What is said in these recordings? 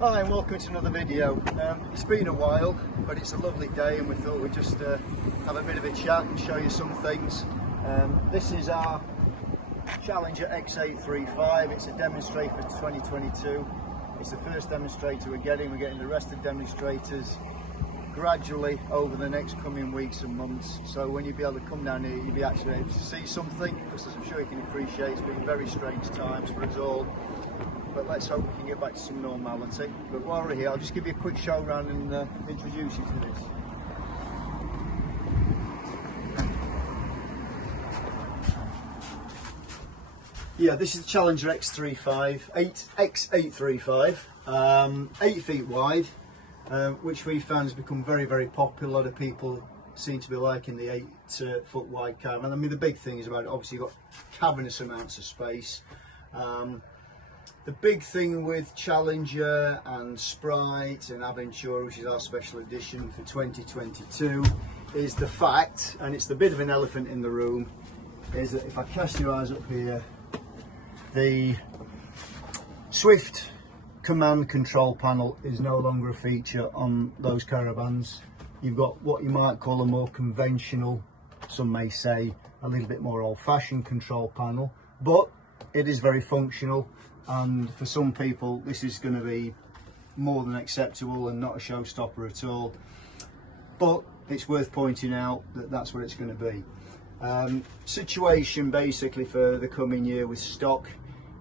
Hi and welcome to another video. It's been a while, but it's a lovely day and we thought we'd just have a bit of a chat and show you some things. This is our Challenger X835. It's a Demonstrator for 2022. It's the first Demonstrator we're getting. We're getting the rest of Demonstrators gradually over the next coming weeks and months. So when you'll be able to come down here, you'll be actually able to see something, because as I'm sure you can appreciate, it's been very strange times for us all. But let's hope we can get back to some normality. But while we're here, I'll just give you a quick show around and introduce you to this. Yeah, this is the Challenger X835, 8 feet wide, which we found has become very, very popular. A lot of people seem to be liking the 8 foot wide caravan. I mean, the big thing is about it, obviously you've got cavernous amounts of space. The big thing with Challenger and Sprite and Aventura, which is our special edition for 2022, is the fact, and it's the bit of an elephant in the room, is that if I cast your eyes up here, the Swift command control panel is no longer a feature on those caravans. You've got what you might call a more conventional, some may say a little bit more old-fashioned control panel, but it is very functional, and for some people this is going to be more than acceptable and not a showstopper at all. But it's worth pointing out that that's what it's going to be. Situation basically for the coming year with stock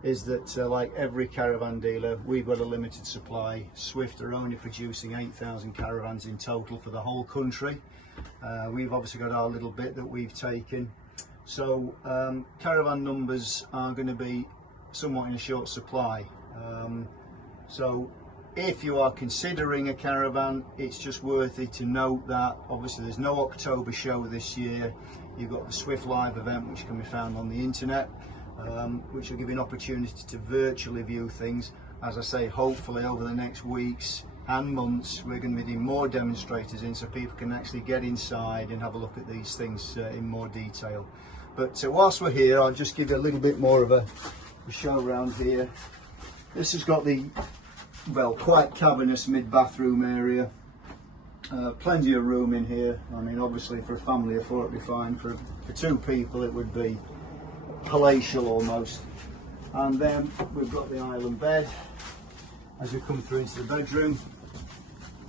is that like every caravan dealer, we've got a limited supply. Swift are only producing 8,000 caravans in total for the whole country. We've obviously got our little bit that we've taken. So caravan numbers are going to be somewhat in a short supply. So if you are considering a caravan, it's just worthy to note that obviously there's no October show this year. You've got the Swift Live event, which can be found on the internet, which will give you an opportunity to virtually view things. As I say, hopefully over the next weeks and months we're going to be doing more demonstrators in, so people can actually get inside and have a look at these things in more detail. But whilst we're here, I'll just give you a little bit more of a show around here. This has got the, well, quite cavernous mid-bathroom area. Plenty of room in here. I mean, obviously for a family of 4 it'd be fine. For 2 people it would be palatial almost. And then we've got the island bed as we come through into the bedroom.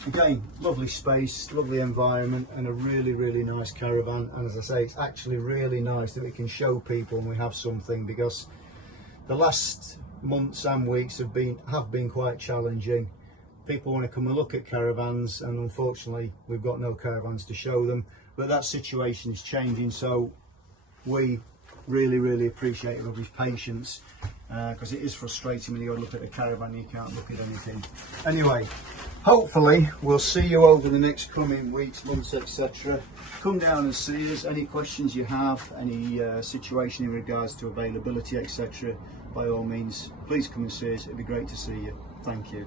Again, lovely space, lovely environment, and a really, really nice caravan. And as I say, it's actually really nice that we can show people and we have something, because the last months and weeks have been quite challenging. People want to come and look at caravans, and unfortunately we've got no caravans to show them. But that situation is changing, so we really, really appreciate everybody's patience, because it is frustrating when you go look at a caravan and you can't look at anything. Anyway, hopefully we'll see you over the next coming weeks, months, etc. Come down and see us. Any questions you have, any situation in regards to availability, etc., by all means please come and see us. It'd be great to see you. Thank you.